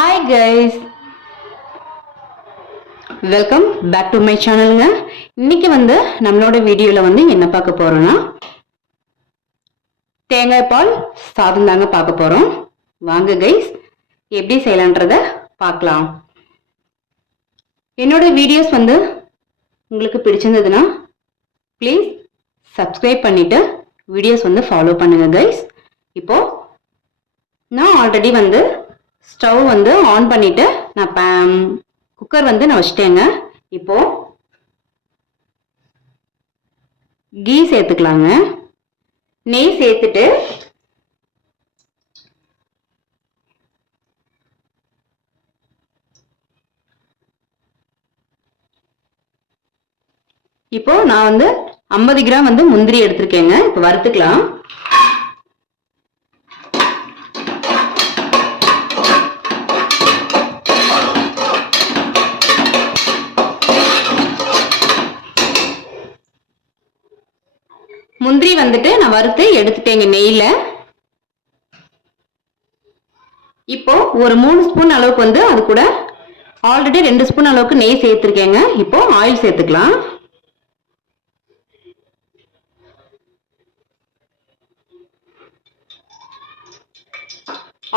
Hi guys, welcome back to my channel. இன்னைக்கு நம்மளோட வீடியோல என்ன பார்க்க போறோம்னா தேங்காய் பால் சாதம் தாங்க பார்க்க போறோம். வாங்க guys, எப்படி செய்யலாம்ன்றத பார்க்கலாம். என்னோட வீடியோஸ் உங்களுக்கு பிடிச்சிருந்ததுன்னா ப்ளீஸ் subscribe பண்ணிட்டு வீடியோஸ் ஃபாலோ பண்ணுங்க guys. இப்போ நான் ஆல்ரெடி ஸ்டவ் ஆன் பண்ணிட்டு நான் குக்கர் நான் வச்சிட்டேங்க. இப்போ கீ சேர்த்துக்கலாங்க. நெய் சேர்த்துட்டு இப்போ நான் 50 கிராம் முந்திரி எடுத்திருக்கேங்க. இப்போ வறுத்துக்கலாம். முந்திரி நான் வறுத்து எடுத்துட்டேங்க நெய்ல. இப்போ ஒரு 3 ஸ்பூன் அளவுக்கு அது கூட ஆல்ரெடி 2 ஸ்பூன் அளவுக்கு நெய் சேர்த்திருக்கேங்க. இப்போ ஆயில் சேர்த்துக்கலாம்.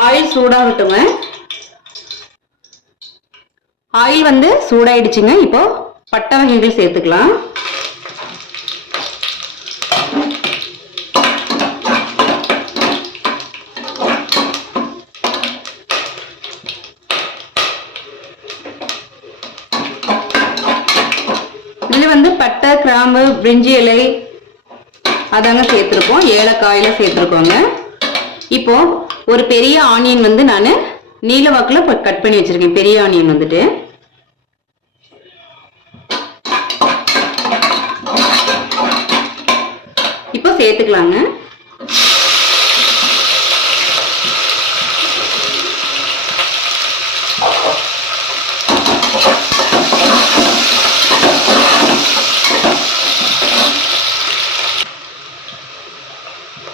ஆயில் சூடாகட்டுங்க. ஆயில் சூடாயிடுச்சுங்க. இப்போ பட்டை வகைகள் சேர்த்துக்கலாம். இதுல பட்டை கிராம்பு பிரிஞ்சி இலை அதாங்க சேர்த்திருக்கோம். ஏலக்காயில சேர்த்திருக்கோங்க. இப்போ ஒரு பெரிய ஆனியன் நான் நீல வாக்குல கட் பண்ணி வச்சிருக்கேன். பெரிய ஆனியன் இப்போ சேர்த்துக்கலாங்க.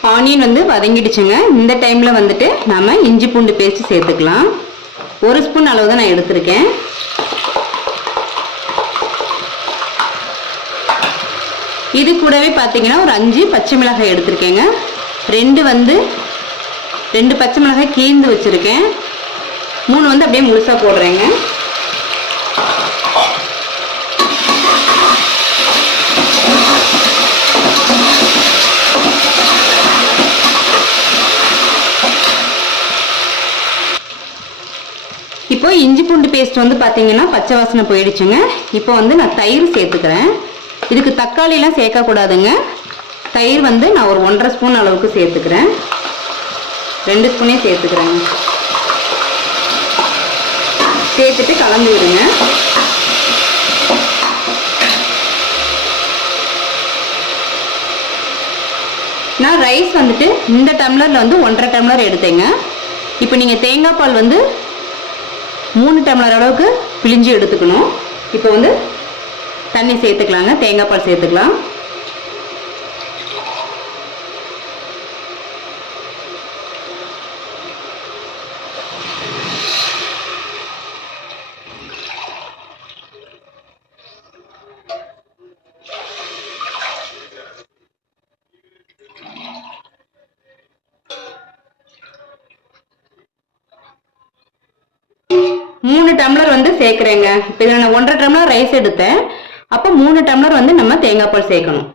ஆனியன் வதங்கிடுச்சுங்க. இந்த டைம்ல நாம இஞ்சி பூண்டு பேஸ்ட் சேர்த்துக்கலாம். 1 ஸ்பூன் அளவு தான் நான் எடுத்திருக்கேன். இது கூடவே பாத்தீங்கன்னா ஒரு 5 பச்சை மிளகாய் எடுத்திருக்கேங்க. 2 பச்சை மிளகாய் கீந்து வச்சிருக்கேன். 3 அப்படியே முழுசா போடுறேங்க. இப்போ இஞ்சி பூண்டு பேஸ்ட் பாத்தீங்கன்னா பச்சை வாசனை போயிடுச்சுங்க. இப்போ நான் தயிர் சேர்த்துக்கிறேன். இதுக்கு தக்காளி எல்லாம் சேர்க்க கூடாதுங்க. தயிர் நான் ஒரு 1.5 ஸ்பூன் அளவுக்கு சேர்த்துக்கிறேன். 2 ஸ்பூனே சேர்த்துக்கிறேன். சேர்த்துட்டு கலந்து விடுங்க. நான் ரைஸ் இந்த டம்ளர்ல 1.5 டம்ளர் எடுத்தேங்க. இப்போ நீங்க தேங்காய் பால் 3 டம்ளர் அளவுக்கு பிழிஞ்சு எடுத்துக்கணும். இப்போ தண்ணி சேர்த்துக்கலாங்க. தேங்காய் பால் சேர்த்துக்கலாம். மூணு டம்ளர் சேர்க்கிறேங்க. இப்போ இதில் நான் 1.5 டம்ளர் ரைஸ் எடுத்தேன். அப்போ 3 டம்ளர் நம்ம தேங்காய் பால் சேர்க்கணும்.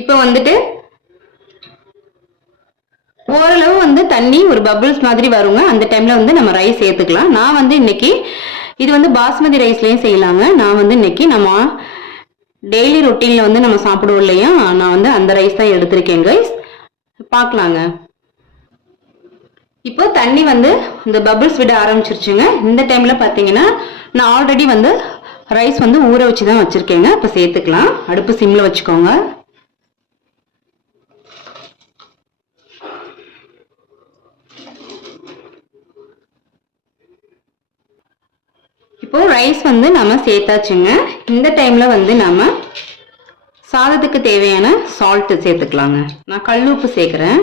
இப்போ ஓரளவு தண்ணி ஒரு பபிள்ஸ் மாதிரி வருங்க. அந்த டைம்ல நம்ம ரைஸ் சேர்த்துக்கலாம். நான் இன்னைக்கு இது பாஸ்மதி ரைஸ்லயும் செய்யலாங்க. நான் இன்னைக்கு நம்ம டெய்லி ரொட்டீன்ல நம்ம சாப்பிடுவோம் இல்லையா, நான் அந்த ரைஸ் தான் எடுத்திருக்கேன் கைஸ். பார்க்கலாங்க. இப்போ தண்ணி இந்த பபிள்ஸ் விட ஆரம்பிச்சிருச்சுங்க. இந்த டைம்ல பாத்தீங்கன்னா நான் ஆல்ரெடி ரைஸ் ஊற வச்சு தான் வச்சிருக்கேங்க. இப்போ சேர்த்துக்கலாம். அடுப்பு சிம்ல வச்சுக்கோங்க. இப்போ ரைஸ் வந்து நம்ம சேர்த்தாச்சுங்க. இந்த டைம்ல வந்து நம்ம சாதத்துக்கு தேவையான சால்ட் சேர்த்துக்கலாங்க. நான் கல் உப்பு சேர்க்கிறேன்.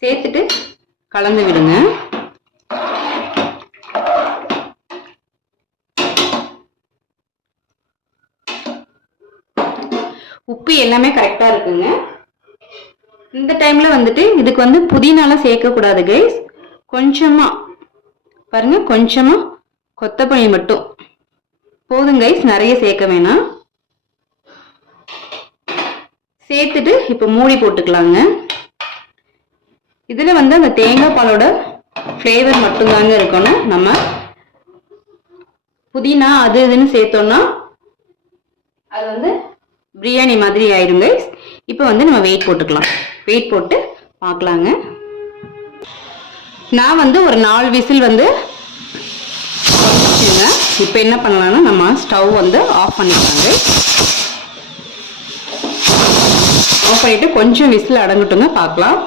சேர்த்துட்டு கலந்து விடுங்க. உப்பு எல்லாமே கரெக்டா இருக்குங்க. இந்த டைம்ல வந்துட்டு இதுக்கு வந்து புதினாலாம் சேர்க்க கூடாது கைஸ். கொஞ்சமா பாருங்க, கொஞ்சமா கொத்தமல்லி மட்டும் போதும் கைஸ், நிறைய சேர்க்க வேணாம். சேர்த்துட்டு இப்ப மூடி போட்டுக்கலாங்க. இதுல வந்து அந்த தேங்காய் பாலோட ஃப்ளேவர் மட்டும்தாங்க இருக்கணும். நம்ம புதினா அது இதுன்னு சேர்த்தோம்னா அது வந்து பிரியாணி மாதிரி ஆயிடும் கைஸ். இப்போ வந்து நம்ம வெயிட் போட்டுக்கலாம். வெயிட் போட்டு பார்க்கலாங்க. நான் வந்து ஒரு 4 விசில் வந்து இப்போ என்ன பண்ணலாம்னா நம்ம ஸ்டவ் வந்து ஆஃப் பண்ணிக்கலாங்க. ஆஃப் பண்ணிட்டு கொஞ்சம் விசில் அடங்கட்டுங்க, பார்க்கலாம்.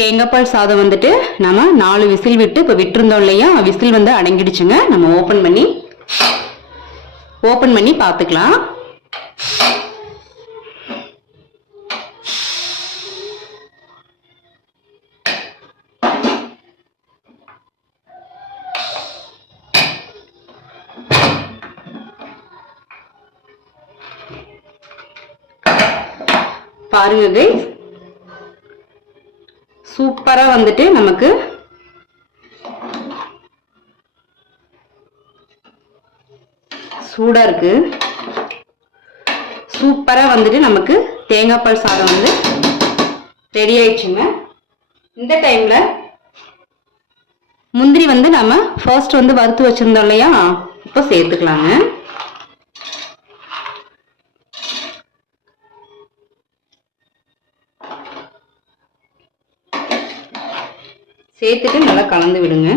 தேங்காய் பால் சாதம் வந்துட்டு நம்ம 4 விசில் விட்டு இப்போ விட்டுருந்தோம் இல்லையா, விசில் வந்து அடங்கிடுச்சுங்க. நம்ம ஓப்பன் பண்ணி பார்த்துக்கலாம். பாருங்க கைஸ், சூப்பரா வந்துட்டு நமக்கு சூடா இருக்கு. சூப்பரா வந்துட்டு நமக்கு தேங்காய் பால் சாதம் வந்து ரெடி ஆயிடுச்சுங்க. இந்த டைம்ல முந்திரி வந்து நம்ம ஃபர்ஸ்ட் வந்து வறுத்து வச்சிருந்தோம் இல்லையா, இப்போ சேர்த்துக்கலாங்க. சேர்த்துட்டு நல்லா கலந்து விடுங்க.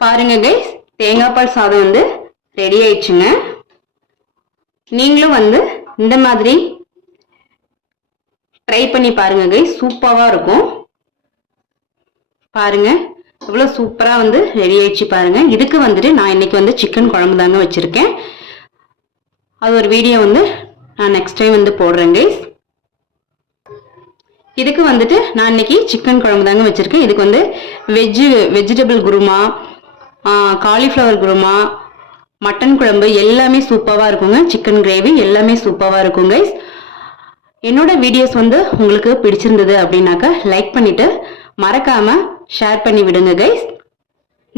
பாருங்க கைஸ், தேங்காய் பால் சாதம் வந்து ரெடி ஆயிடுச்சுங்க. நீங்களும் வந்து இந்த மாதிரி ட்ரை பண்ணி பாருங்க கைஸ், சூப்பரா இருக்கும். பாருங்க இவ்வளவு சூப்பரா வந்து ரெடி ஆயிடுச்சு பாருங்க. இதுக்கு வந்துட்டு நான் இன்னைக்கு வந்து சிக்கன் குழம்பு தாங்க வச்சிருக்கேன். அது ஒரு வீடியோ வந்து நான் நெக்ஸ்ட் டைம் வந்து போடுறேன் கைஸ். இதுக்கு வந்துட்டு நான் இன்னைக்கு சிக்கன் குழம்பு தாங்க வச்சிருக்கேன். இதுக்கு வந்து vegetable kurma, cauliflower kurma, mutton குழம்பு எல்லாமே சூப்பரா இருக்குங்க. சிக்கன் கிரேவி எல்லாமே சூப்பரா இருக்கும் கைஸ். என்னோட வீடியோஸ் வந்து உங்களுக்கு பிடிச்சிருந்தது அப்படின்னாக்கா லைக் பண்ணிட்டு மறக்காம ஷேர் பண்ணி விடுங்க கைஸ்.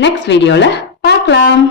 நெக்ஸ்ட் வீடியோல பார்க்கலாம்.